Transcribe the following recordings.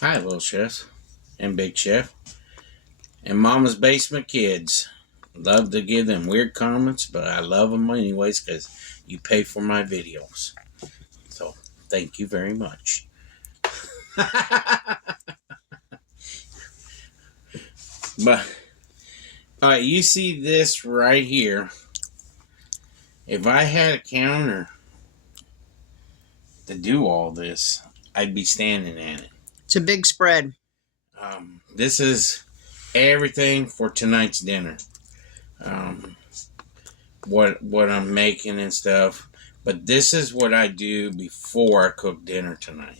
Hi, little chefs and big chef and Mama's Basement kids. Love to give them weird comments, but I love them anyways because you pay for my videos. So, thank you very much. But, alright, you see this right here. If I had a counter to do all this, I'd be standing at it. It's a big spread. This is everything for tonight's dinner. What I'm making and stuff. But this is what I do before I cook dinner tonight.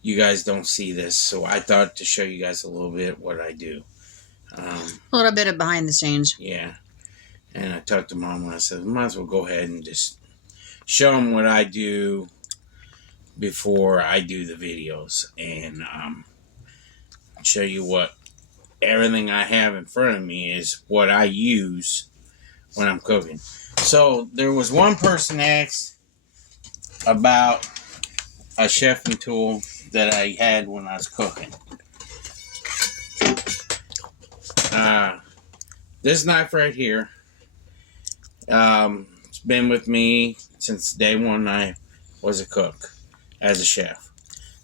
You guys don't see this, so I thought to show you guys a little bit what I do. A little bit of behind the scenes. Yeah. And I talked to Mom and I said, might as well go ahead and just show them what I do before I do the videos. And show you what everything I have in front of me is what I use when I'm cooking. So there was one person asked about a chefing tool that I had when I was cooking. This knife right here, it's been with me since day one I was a cook as a chef.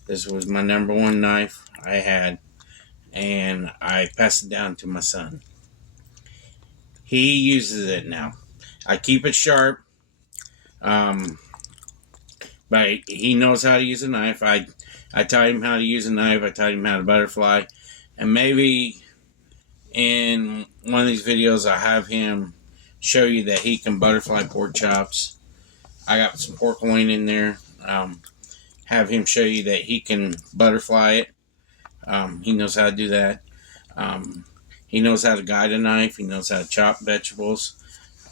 This was my number one knife I had, and I passed it down to my son. He uses it now. I keep it sharp, but he knows how to use a knife. I taught him how to use a knife. I taught him how to butterfly, and maybe in one of these videos I'll have him show you that he can butterfly pork chops. I got some pork loin in there. Have him show you that he can butterfly it. He knows how to do that. He knows how to guide a knife. He knows how to chop vegetables.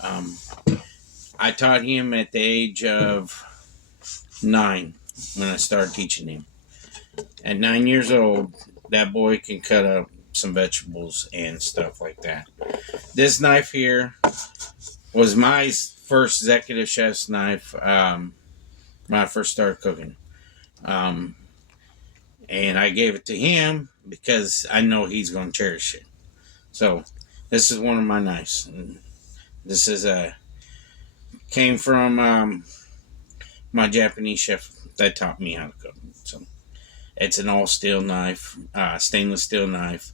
I taught him at the age of 9 when I started teaching him. At 9 years old, that boy can cut up some vegetables and stuff like that. This knife here was my first executive chef's knife when I first started cooking. And I gave it to him because I know he's going to cherish it. So this is one of my knives. And this is came from my Japanese chef that taught me how to cook. So it's an all steel knife, stainless steel knife.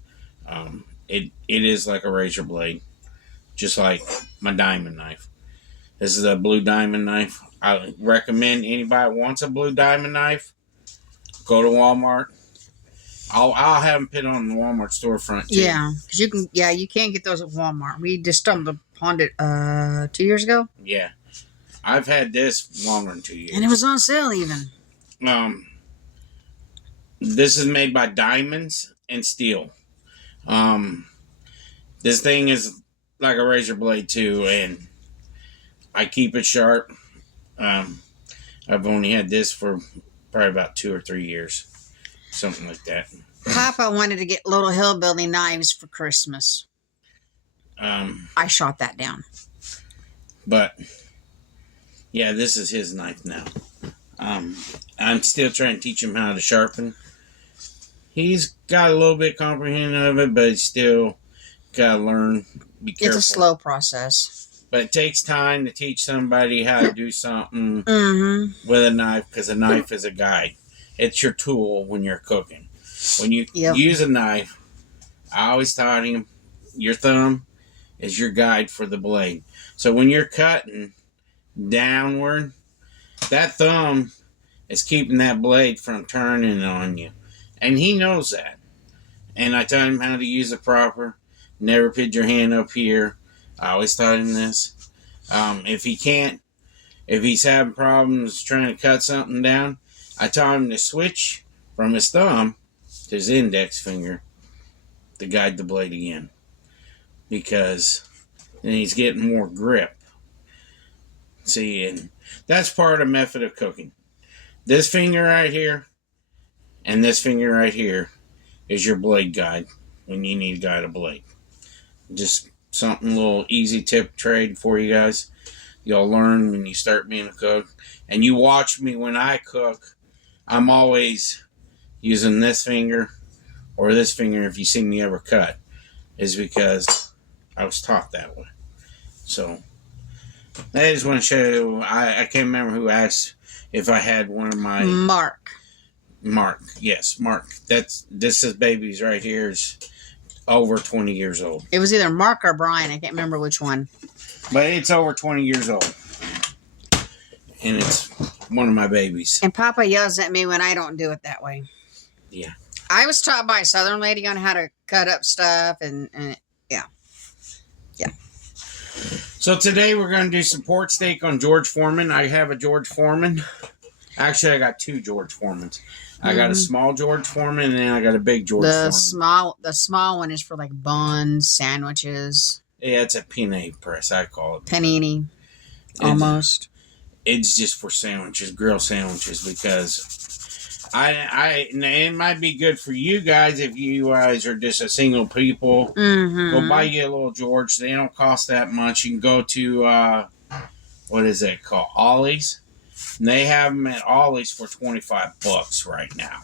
It is like a razor blade, just like my diamond knife. This is a blue diamond knife. I recommend anybody that wants a blue diamond knife, go to Walmart. I'll have them put on the Walmart storefront too. Yeah, because you can't get those at Walmart. We just stumbled upon it 2 years ago. Yeah, I've had this longer than 2 years, and it was on sale even. This is made by Diamonds and Steel. This thing is like a razor blade too, and I keep it sharp. I've only had this for probably about 2 or 3 years. Something like that. Papa wanted to get little hillbilly knives for Christmas. I shot that down. But yeah, this is his knife now. I'm still trying to teach him how to sharpen. He's got a little bit comprehension of it, but he's still got to learn. Be careful. It's a slow process. But it takes time to teach somebody how to do something with a knife, because a knife is a guide. It's your tool when you're cooking. When you use a knife, I always taught him, your thumb is your guide for the blade. So when you're cutting downward, that thumb is keeping that blade from turning on you. And he knows that. And I taught him how to use it proper. Never put your hand up here. I always taught him this. If he's having problems trying to cut something down, I taught him to switch from his thumb to his index finger to guide the blade again. Because then he's getting more grip. See, and that's part of the method of cooking. This finger right here and this finger right here is your blade guide when you need to guide a blade. Just something a little easy tip trade for you guys. You'll learn when you start being a cook. And you watch me when I cook, I'm always using this finger or this finger, if you see me ever cut, is because I was taught that way. So I just want to show you, I can't remember who asked if I had one of my... Mark. Yes, Mark. This is baby's right here is over 20 years old. It was either Mark or Brian. I can't remember which one. But it's over 20 years old. And it's one of my babies. And Papa yells at me when I don't do it that way. Yeah. I was taught by a Southern lady on how to cut up stuff and yeah. Yeah. So today we're going to do some pork steak on George Foreman. I have a George Foreman. Actually, I got two George Foremans. I got a small George Foreman, and then I got a big George Foreman. The small one is for like buns, sandwiches. Yeah, it's a penne press, I call it. Panini, almost. It's just for sandwiches, grill sandwiches, because it might be good for you guys if you guys are just a single people. Go buy you a little George. They don't cost that much. You can go to, what is it called? Ollie's. And they have them at Ollie's for $25 right now.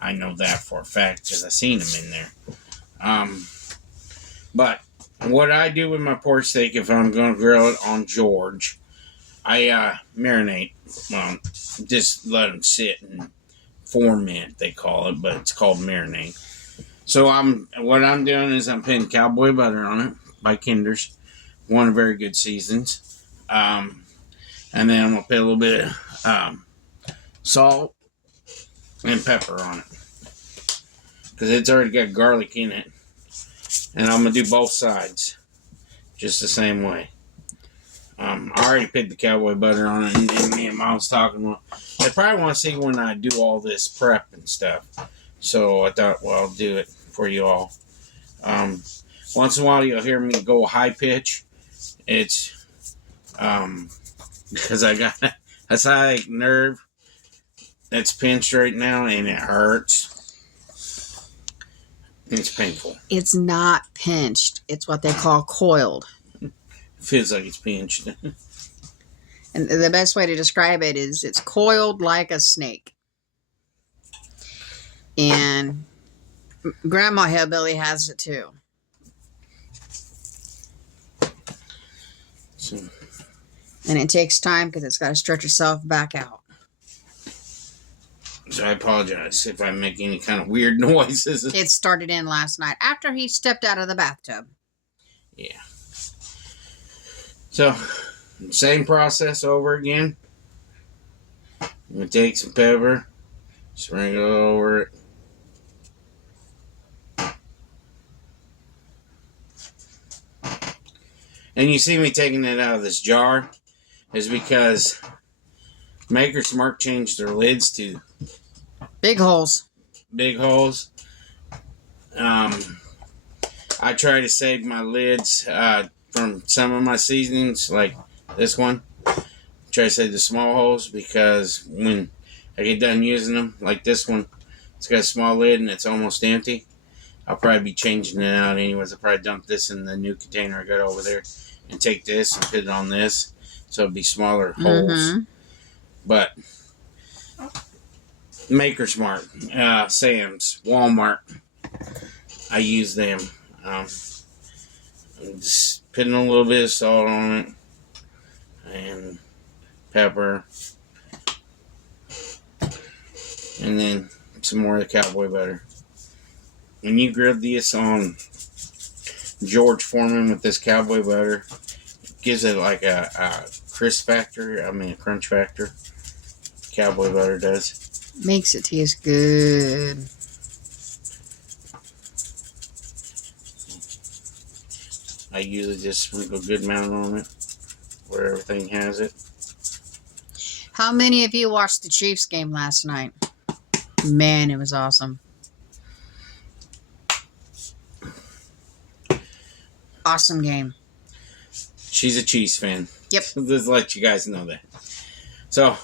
I know that for a fact because I've seen them in there. But what I do with my pork steak, if I'm going to grill it on George, I marinate. Well, just let them sit and ferment, they call it, but it's called marinate. So what I'm doing is I'm putting cowboy butter on it by Kinder's, one of very good seasons. And then I'm going to put a little bit of salt and pepper on it. Because it's already got garlic in it. And I'm going to do both sides. Just the same way. I already put the cowboy butter on it. And then me and Mom was talking about... They probably want to see when I do all this prep and stuff. So I thought, well, I'll do it for you all. Once in a while you'll hear me go high pitch. It's... because I got a sciatic nerve that's pinched right now and it hurts. It's painful. It's not pinched. It's what they call coiled. It feels like it's pinched. And the best way to describe it is it's coiled like a snake. And Grandma Hillbilly has it too. So... And it takes time because it's got to stretch itself back out. So I apologize if I make any kind of weird noises. It started in last night after he stepped out of the bathtub. Yeah. So, same process over again. I'm going to take some pepper, sprinkle it over it. And you see me taking it out of this jar is because Maker's Mark changed their lids to big holes. Big holes. I try to save my lids from some of my seasonings, like this one. Try to save the small holes because when I get done using them, like this one, it's got a small lid and it's almost empty. I'll probably be changing it out anyways. I'll probably dump this in the new container I got over there and take this and put it on this. So it'll be smaller holes. But Maker's Mark, Sam's, Walmart, I use them. Just putting a little bit of salt on it and pepper. And then some more of the cowboy butter. When you grill this on George Foreman with this cowboy butter, it gives it like a crisp factor. I mean a crunch factor. Cowboy butter does. Makes it taste good. I usually just sprinkle a good amount on it where everything has it. How many of you watched the Chiefs game last night? Man, it was awesome. Awesome game. She's a Chiefs fan. Yep. Just let you guys know that. So,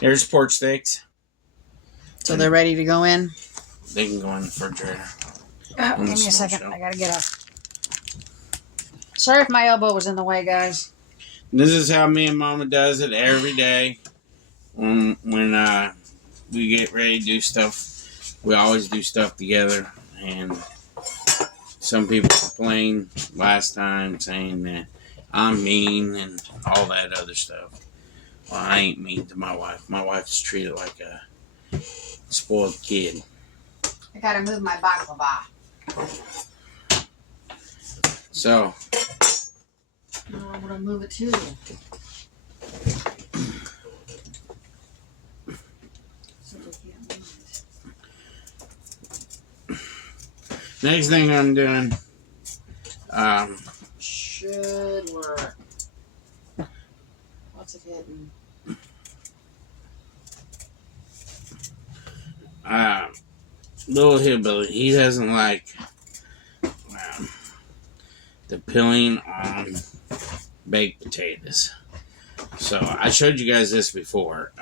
there's pork steaks. So they're ready to go in? They can go in the refrigerator. Give me a second. I gotta get up. Sorry if my elbow was in the way, guys. This is how me and Mama does it every day when we get ready to do stuff. we always do stuff together, and some people complained last time saying that I'm mean and all that other stuff. Well, I ain't mean to my wife. My wife's treated like a spoiled kid. I gotta move my baklava. So. No, I'm gonna move it too. Next thing I'm doing, should work. What's it hitting? Little hillbilly, he doesn't like the peeling on baked potatoes. So I showed you guys this before.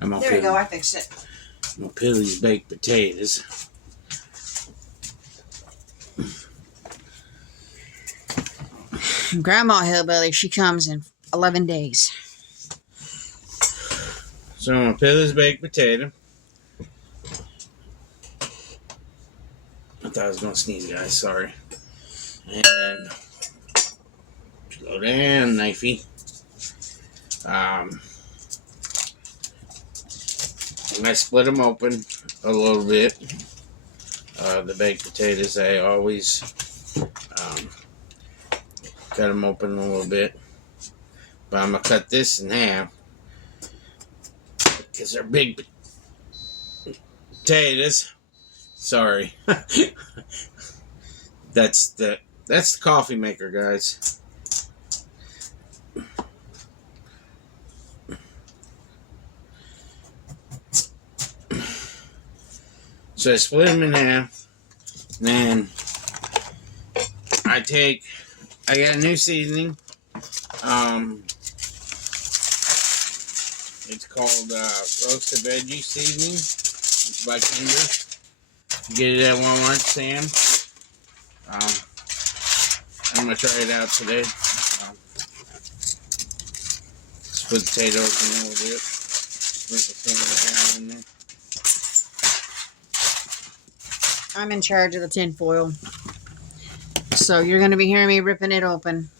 There you go, I fixed it. I'm gonna peel these baked potatoes. Grandma Hillbilly, she comes in 11 days. So I'm gonna peel this baked potato. I thought I was gonna sneeze, guys. Sorry. And slow down, knifey. I split them open a little bit. The baked potatoes, I always cut them open a little bit. But I'm going to cut this in half because they're big potatoes. Sorry. That's the coffee maker, guys. So I split them in half. Then I got a new seasoning. It's called roasted veggie seasoning. It's by Kinder. You get it at Walmart, Sam. I'm gonna try it out today. Put potatoes in a little bit. Sprinkle some of that in there. I'm in charge of the tin foil. So you're going to be hearing me ripping it open.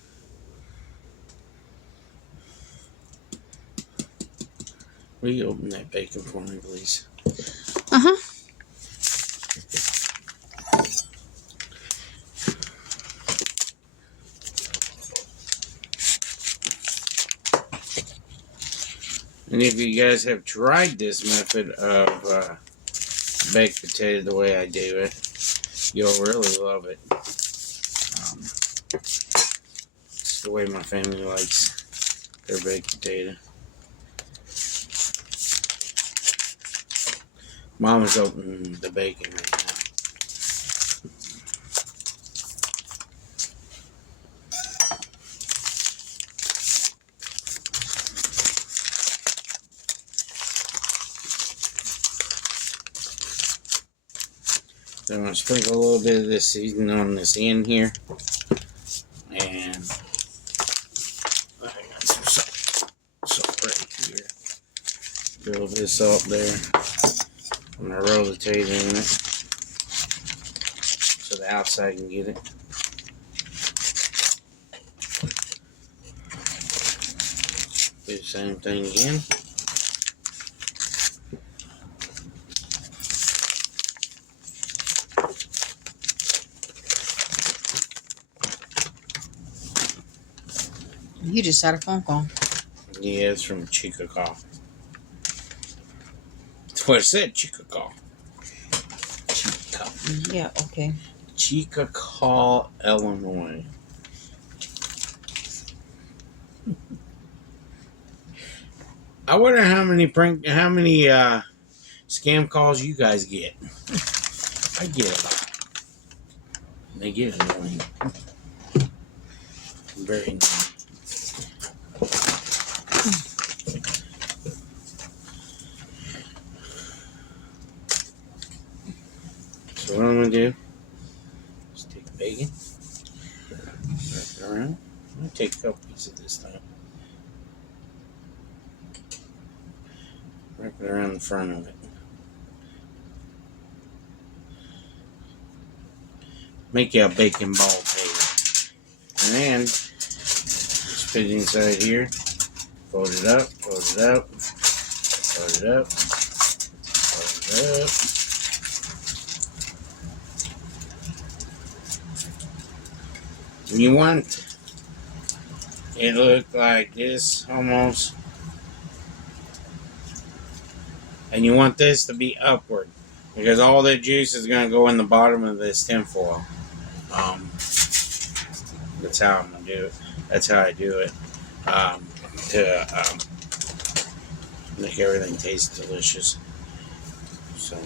Will you open that bacon for me, please? Uh-huh. And if you guys have tried this method of baked potato the way I do it, you'll really love it. It's the way my family likes their baked potato. Mama's opening the bacon right now. So I'm going to sprinkle a little bit of this seasoning on this end here. And I got some salt right here. A little bit of salt there. I'm going to roll the potato in it so the outside can get it. Do the same thing again. You just had a phone call. Yeah, it's from Chica Call. That's what it said, Chica Call. Chica. Yeah, okay. Chica Call, Illinois. I wonder how many scam calls you guys get. I get a lot. They get annoying. Very annoying. So what I'm going to do is take the bacon, wrap it around. I'm going to take a couple pieces this time. Wrap it around the front of it. Make you a bacon ball tater. And then, just put it inside here. Fold it up, fold it up, fold it up, fold it up. And you want it to look like this almost. And you want this to be upward, because all the juice is going to go in the bottom of this tinfoil. That's how I'm going to do it. That's how I do it. To make everything taste delicious. So.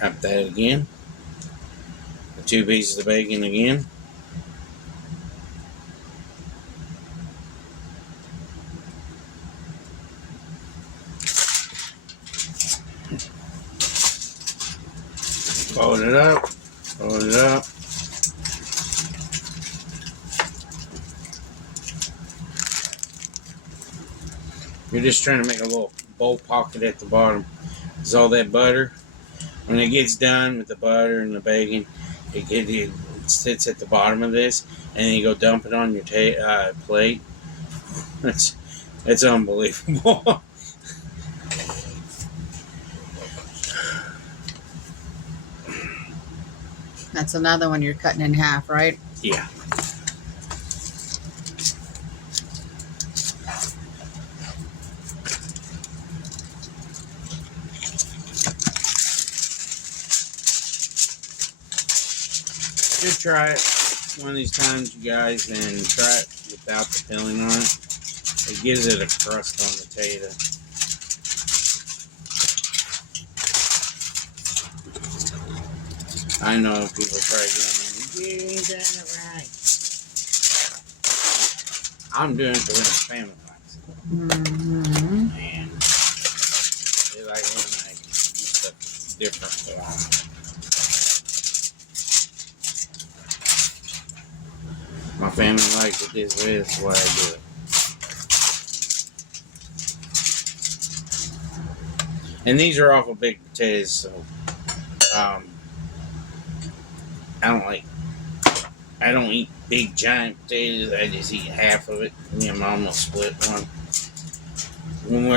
Wrap that again. The 2 pieces of bacon again. Fold it up, fold it up. You're just trying to make a little bowl pocket at the bottom. Because all that butter, when it gets done with the butter and the bacon, it sits at the bottom of this, and then you go dump it on your plate. It's unbelievable. That's another one you're cutting in half, right? Yeah. Should try it one of these times, you guys, and try it without the filling on it. It gives it a crust on the tater. I know people try to you ain't done it right. I'm doing it the way my family likes it. Mm-hmm. And they like when I do stuff different form. My family likes it this way, that's why I do it. And these are awful big potatoes, so I don't eat big giant potatoes. I just eat half of it. Me and Mom will split one. When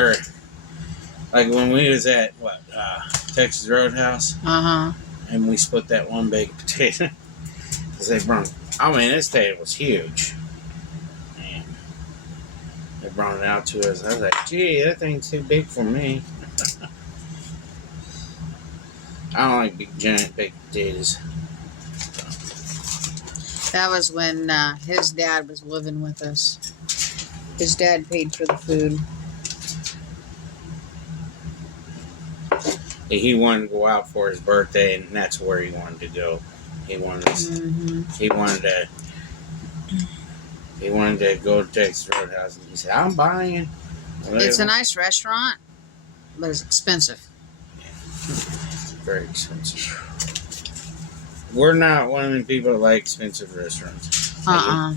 we was at Texas Roadhouse, and we split that one big potato because they brought. I mean, this potato was huge, and they brought it out to us. I was like, "Gee, that thing's too big for me." I don't like big giant baked potatoes. That was when his dad was living with us. His dad paid for the food. He wanted to go out for his birthday, and that's where he wanted to go. He wanted to go to Texas Roadhouse, and he said, "I'm buying." Whatever. It's a nice restaurant, but it's expensive. Yeah. Very expensive. We're not one of the people that like expensive restaurants. I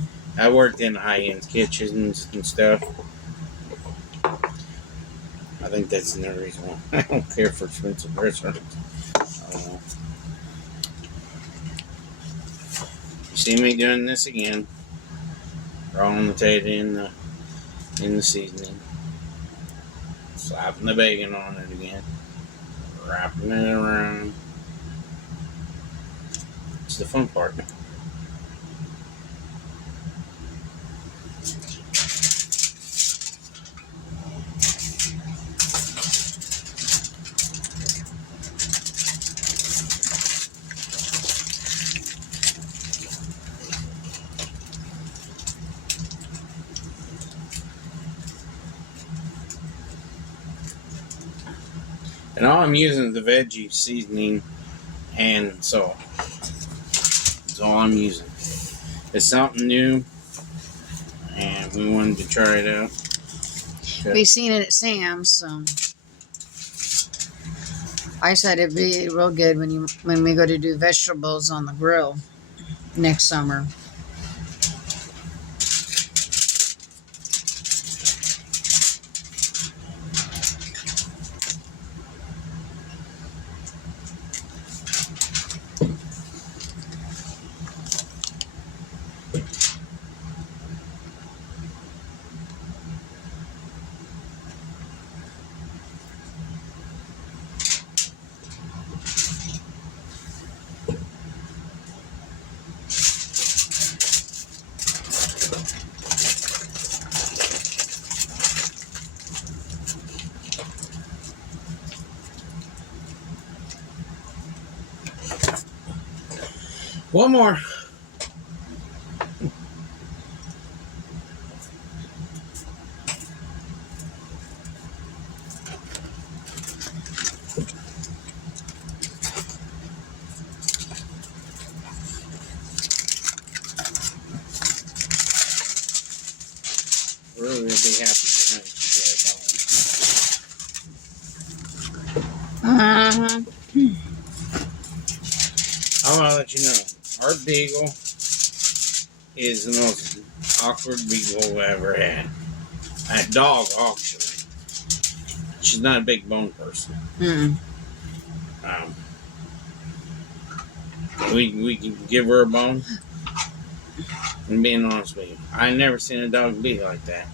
worked in high-end kitchens and stuff. I think that's another reason why I don't care for expensive restaurants. You see me doing this again. Throwing the potato in the seasoning. Slapping the bacon on it again. Wrapping it around. It's the fun part. And all I'm using is the veggie seasoning and salt. That's all I'm using. It's something new, and we wanted to try it out. We seen it at Sam's, so I said it'd be real good when we go to do vegetables on the grill. next summer. One more. Really gonna be happy tonight to get it going. I want to let you know, our beagle is the most awkward beagle I ever had. A dog, actually. She's not a big bone person. We can give her a bone. And being honest with you, I never seen a dog be like that.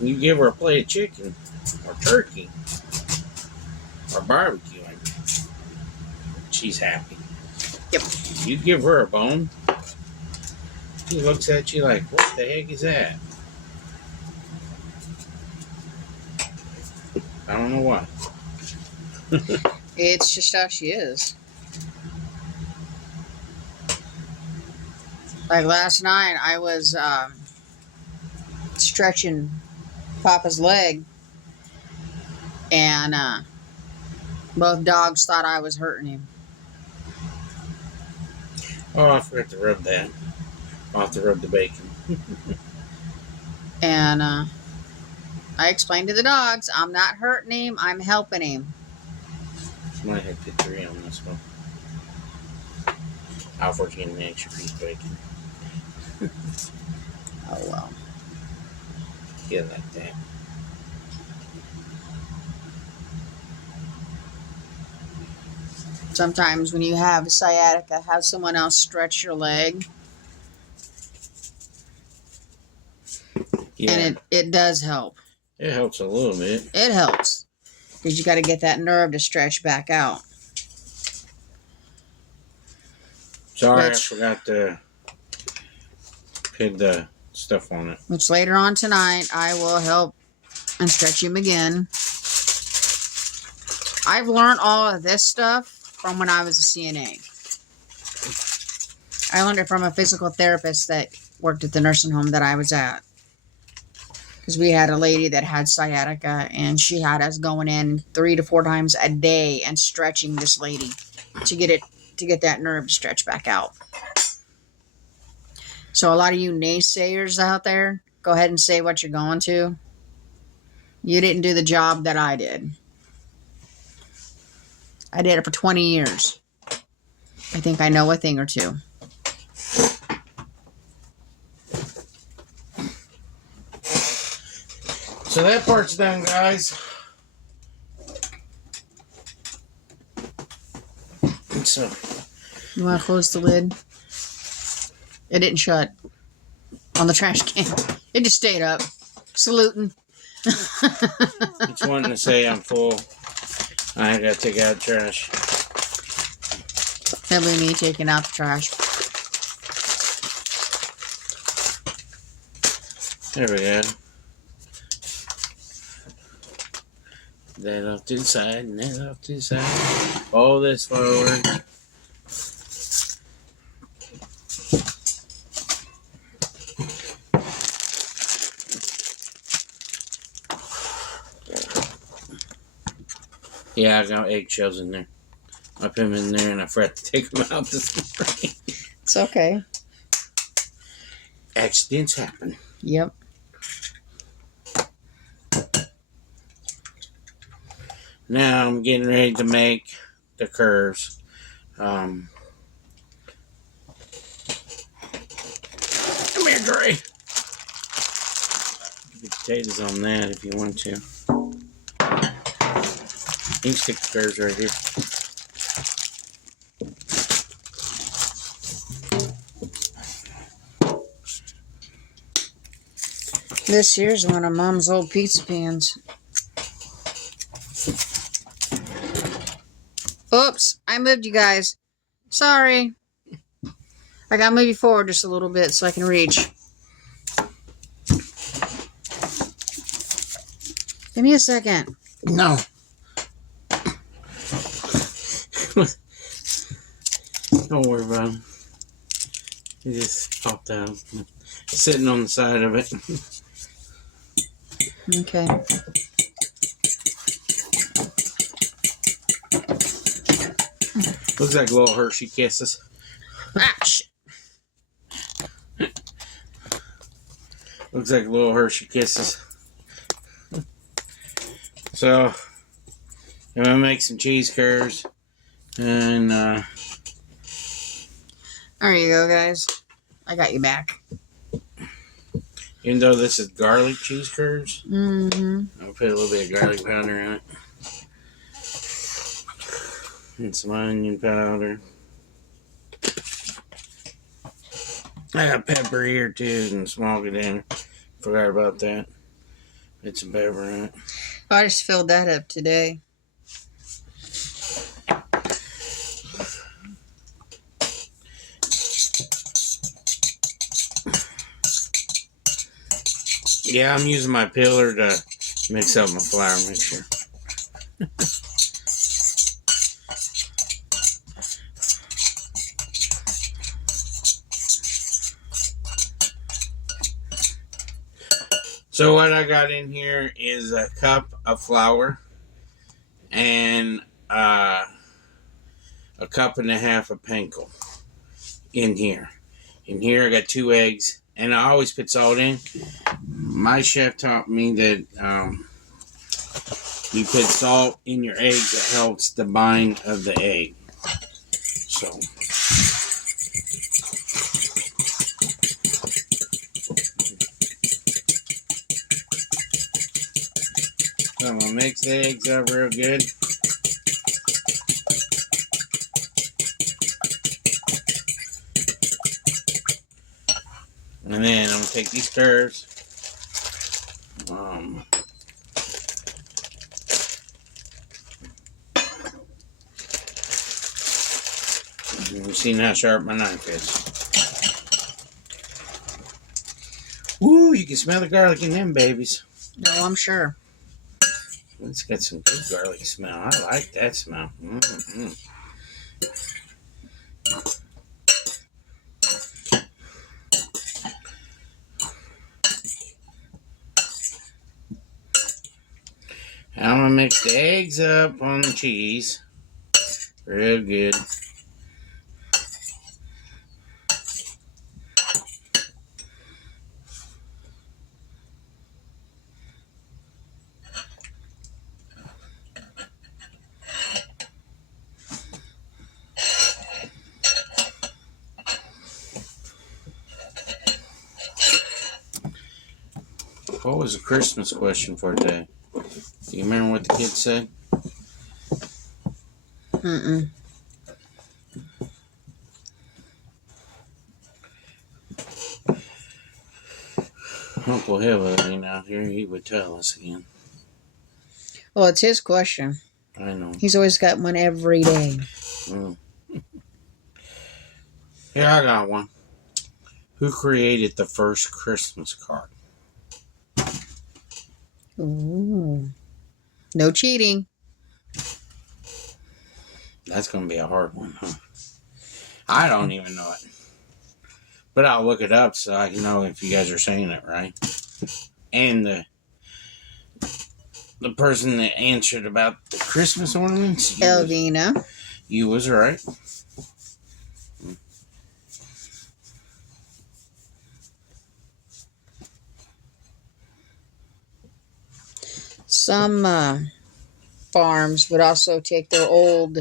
You give her a plate of chicken or turkey or barbecue, she's happy. Yep. You give her a bone, she looks at you like, what the heck is that? I don't know why. It's just how she is. Like last night, I was stretching Papa's leg, and both dogs thought I was hurting him. Oh, I forgot to rub that. I'll have to rub the bacon. And I explained to the dogs, I'm not hurting him, I'm helping him. Might have put 3 on this one. Alfred's getting an extra piece of bacon. Oh, well. Yeah, like that. Sometimes when you have sciatica, have someone else stretch your leg. Yeah. And it does help. It helps a little bit. It helps. Because you got to get that nerve to stretch back out. Sorry, I forgot to put the stuff on it. Which later on tonight, I will help and stretch him again. I've learned all of this stuff from when I was a CNA. I learned it from a physical therapist that worked at the nursing home that I was at. Because we had a lady that had sciatica, and she had us going in 3 to 4 times a day and stretching this lady to get that nerve to stretch back out. So a lot of you naysayers out there, go ahead and say what you're going to. You didn't do the job that I did. I did it for 20 years. I think I know a thing or two. So that part's done, guys. So, you want to close the lid? It didn't shut on the trash can. It just stayed up, saluting. It's wanting to say I'm full. I gotta take out the trash. That'll be me taking out the trash. There we go. That off to the side, and that off to the side. All this forward. Yeah, I got eggshells in there. I put them in there, and I forgot to take them out this morning. It's okay. Accidents happen. Yep. Now I'm getting ready to make the curves. Come here, Dre. Put potatoes on that if you want to. You can stick the curds right here. This here's one of Mom's old pizza pans. Oops, I moved you guys. Sorry. I gotta move you forward just a little bit so I can reach. Give me a second. No. Don't worry about it. It just popped out. Sitting on the side of it. Okay. Looks like little Hershey Kisses. Ah, shit. Looks like little Hershey Kisses. So, I'm going to make some cheese curds. And, there you go, guys. I got you back. Even though this is garlic cheese curds, Mm-hmm. I'll put a little bit of garlic powder in it. And some onion powder. I got pepper here too, and smoked it in. Forgot about that. Put some pepper in it. I just filled that up today. Yeah, I'm using my peeler to mix up my flour mixture. So what I got in here is a cup of flour and a cup and a half of panko in here. In here I got 2 eggs, and I always put salt in. My chef taught me that you put salt in your eggs, it helps the bind of the egg. So I'm going to mix the eggs up real good. And then I'm going to take these curds. You've seen how sharp my knife is. Woo, you can smell the garlic in them babies. No, I'm sure. It's got some good garlic smell. I like that smell. Mm-hmm. I'm going to mix the eggs up on the cheese. Real good. What was the Christmas question for today? Do you remember what the kids said? Mm-mm. Uncle Hill ain't out here. He would tell us again. Well, it's his question. I know. He's always got one every day. Mm. Here, I got one. Who created the first Christmas card? Ooh. No cheating. That's going to be a hard one, huh? I don't even know it. But I'll look it up so I can know if you guys are saying it right. And the person that answered about the Christmas ornaments, Elvina. You was right. Some farms would also take their old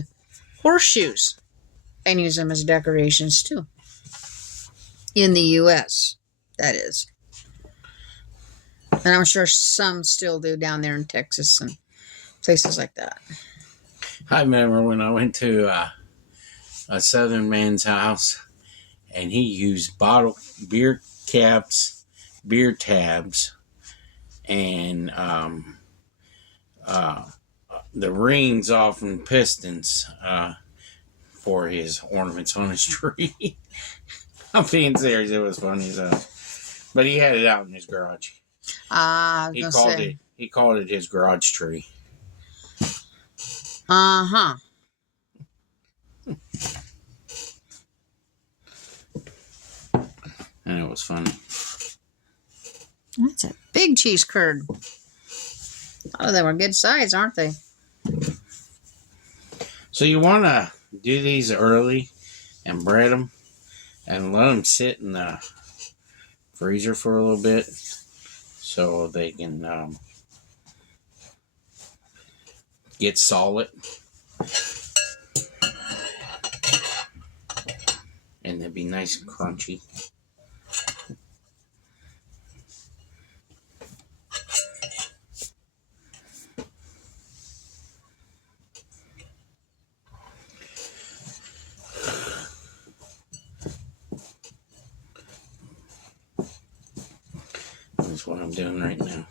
horseshoes and use them as decorations too. In the U.S., that is. And I'm sure some still do down there in Texas and places like that. I remember when I went to a Southern man's house, and he used bottle beer caps, beer tabs, and the rings off and pistons for his ornaments on his tree. I'm being serious. It was funny as hell. But he had it out in his garage. He called it his garage tree. Uh-huh. And it was funny. That's a big cheese curd. Oh, they were good size, aren't they? So you want to do these early and bread them and let them sit in the freezer for a little bit so they can get solid. And they'd be nice and crunchy. That's what I'm doing right now.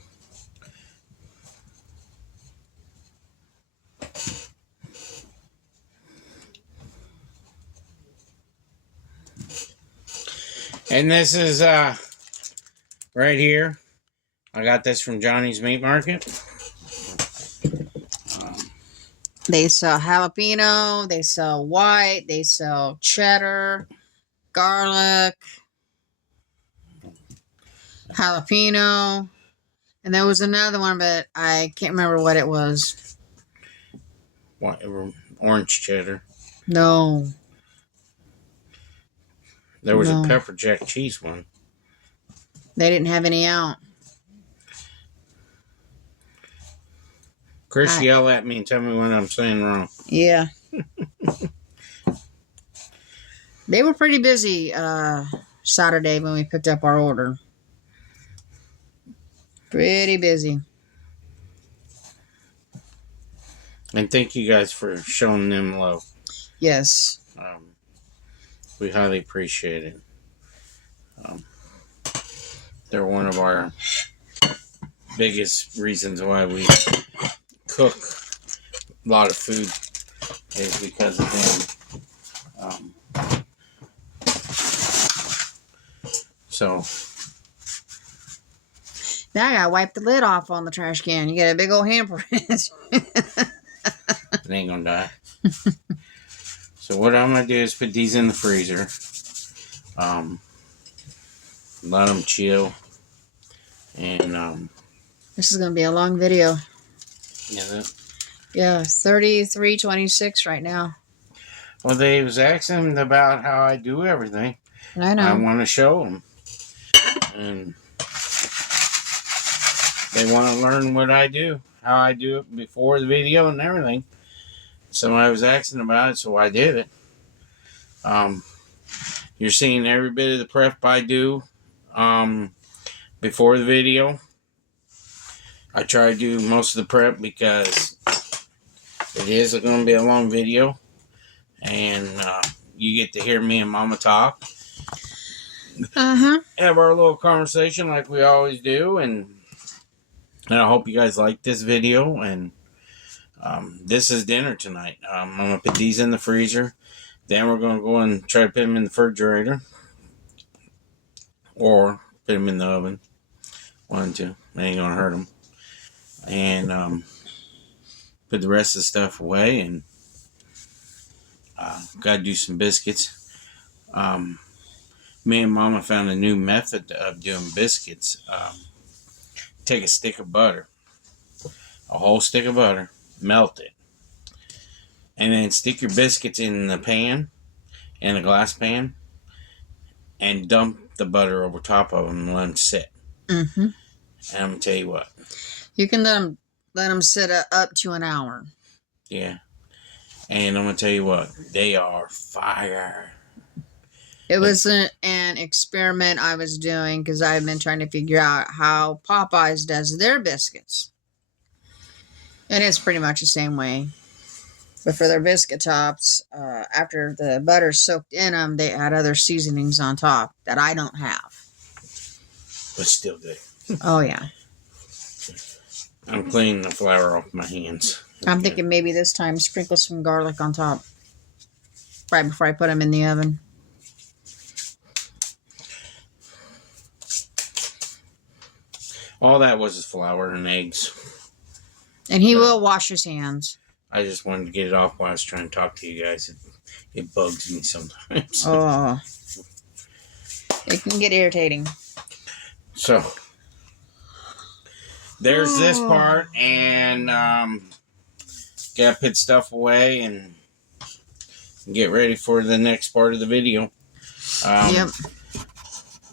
And this is right here. I got this from Johnny's Meat Market. They sell jalapeno, they sell white, they sell cheddar, garlic, jalapeno, and there was another one, but I can't remember what it was. What, orange cheddar? No. There was a pepper jack cheese one. They didn't have any out. Chris, yell at me and tell me when I'm saying wrong. Yeah. They were pretty busy Saturday when we picked up our order. Pretty busy. And thank you guys for showing them love. Yes. We highly appreciate it. They're one of our biggest reasons why we cook a lot of food is because of them. So now I gotta wipe the lid off on the trash can. You get a big old handprint. It ain't gonna die. So what I'm gonna do is put these in the freezer. Let them chill. And this is gonna be a long video. Is it? Yeah, 33:26 right now. Well, they was asking about how I do everything. I know. I want to show them, and they want to learn what I do, how I do it before the video and everything. Somebody was asking about it, so I did it. You're seeing every bit of the prep I do before the video. I try to do most of the prep because it is going to be a long video, and you get to hear me and Mama talk. Have our little conversation like we always do, and I hope you guys like this video. And this is dinner tonight. I'm going to put these in the freezer. Then we're going to go and try to put them in the refrigerator. Or put them in the oven. One, two. They ain't going to hurt them. And put the rest of the stuff away. And got to do some biscuits. Me and Mama found a new method of doing biscuits. Take a stick of butter. A whole stick of butter. Melt it. And then stick your biscuits in the pan, in a glass pan, and dump the butter over top of them and let them sit. And I'm going to tell you what. You can let them sit up to an hour. Yeah. And I'm going to tell you what, they are fire. It was an experiment I was doing because I've been trying to figure out how Popeyes does their biscuits. And it's pretty much the same way. But for their biscuit tops, after the butter's soaked in them, they add other seasonings on top that I don't have. But still good. Oh, yeah. I'm cleaning the flour off my hands. I'm thinking maybe this time sprinkle some garlic on top. Right before I put them in the oven. All that was flour and eggs. And he will wash his hands. I just wanted to get it off while I was trying to talk to you guys. It bugs me sometimes. Oh. It can get irritating. So, there's this part, and gotta put stuff away and get ready for the next part of the video. Yep.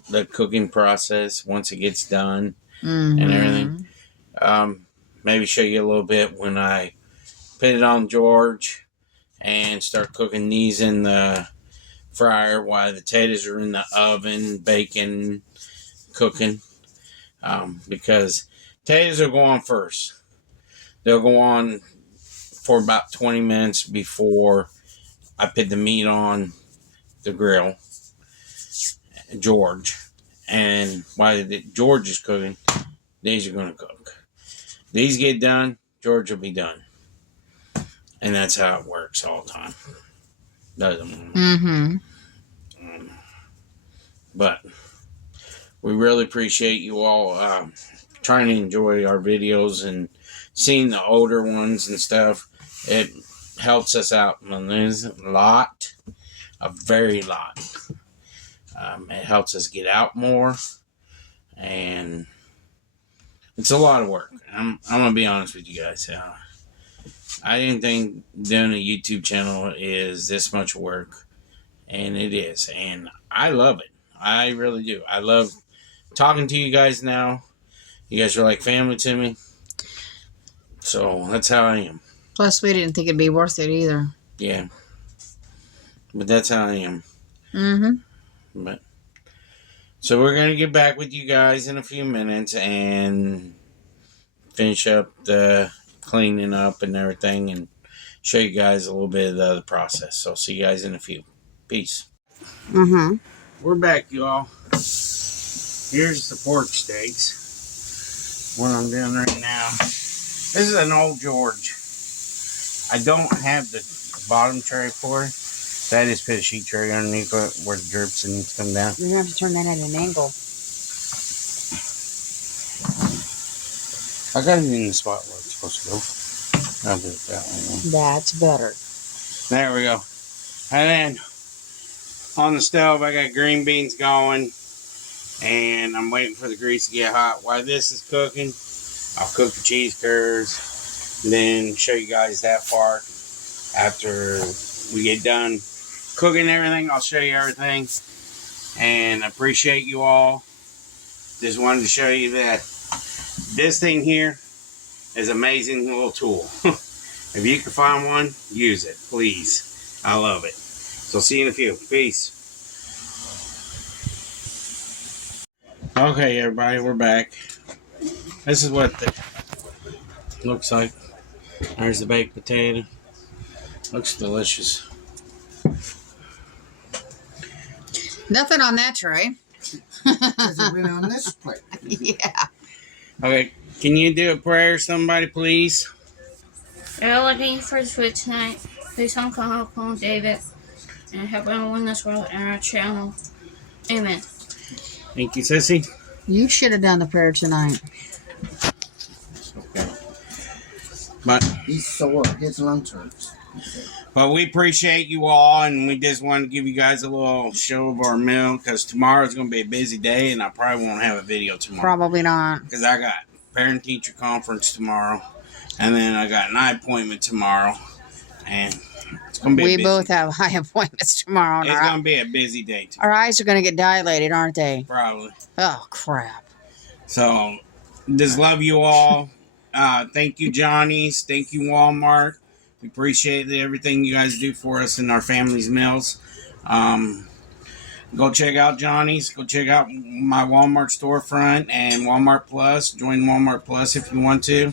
The cooking process, once it gets done and everything. Maybe show you a little bit when I put it on George and start cooking these in the fryer while the potatoes are in the oven, baking, cooking. Because potatoes will go on first. They'll go on for about 20 minutes before I put the meat on the grill, George. And while George is cooking, these are going to cook. These get done, George will be done. And that's how it works all the time. Doesn't it? But we really appreciate you all trying to enjoy our videos and seeing the older ones and stuff. It helps us out. And there's a very lot. It helps us get out more. And it's a lot of work. I'm going to be honest with you guys. I didn't think doing a YouTube channel is this much work. And it is. And I love it. I really do. I love talking to you guys now. You guys are like family to me. So that's how I am. Plus, we didn't think it'd be worth it either. Yeah. But that's how I am. But so we're going to get back with you guys in a few minutes and finish up the cleaning up and everything and show you guys a little bit of the other process. So see you guys in a few. Peace. We're back, y'all. Here's the pork steaks. What I'm doing right now. This is an old George. I don't have the bottom tray for it. So I just put a sheet tray underneath it where the drips and come down. You're going to have to turn that at an angle. I got it in the spot where it's supposed to go. I'll do it that way. That's better. There we go. And then on the stove, I got green beans going. And I'm waiting for the grease to get hot. While this is cooking, I'll cook the cheese curds. Then show you guys that part. After we get done cooking everything, I'll show you everything. And I appreciate you all. Just wanted to show you that this thing here is an amazing little tool. If you can find one, use it, please. I love it. So see you in a few. Peace. Okay, everybody, we're back. This is what it looks like. There's the baked potato. Looks delicious. Nothing on that tray. Because it went on this plate. Yeah. Okay, can you do a prayer, somebody, please? We're looking for the food tonight. Please come help upon David and help everyone in this world and our channel. Amen. Thank you, Sissy. You should have done the prayer tonight. Okay. But He's sore. His lungs hurts. But we appreciate you all, and we just wanted to give you guys a little show of our meal, because tomorrow's going to be a busy day, and I probably won't have a video tomorrow. Probably not. Because I got parent-teacher conference tomorrow, and then I got an eye appointment tomorrow, and it's going to be We both have high appointments tomorrow. It's going to be a busy day tomorrow. Our eyes are going to get dilated, aren't they? Probably. Oh, crap. So, just love you all. Thank you, Johnny's. Thank you, Walmart. We appreciate everything you guys do for us in our family's meals. Go check out Johnny's. Go check out my Walmart storefront and Walmart Plus. Join Walmart Plus if you want to.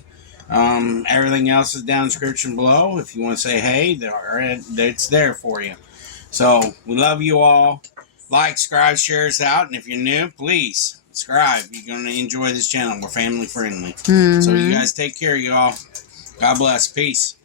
Everything else is down in the description below. If you want to say hey, it's there for you. So we love you all. Like, subscribe, share us out. And if you're new, please subscribe. You're going to enjoy this channel. We're family friendly. So you guys take care, y'all. God bless. Peace.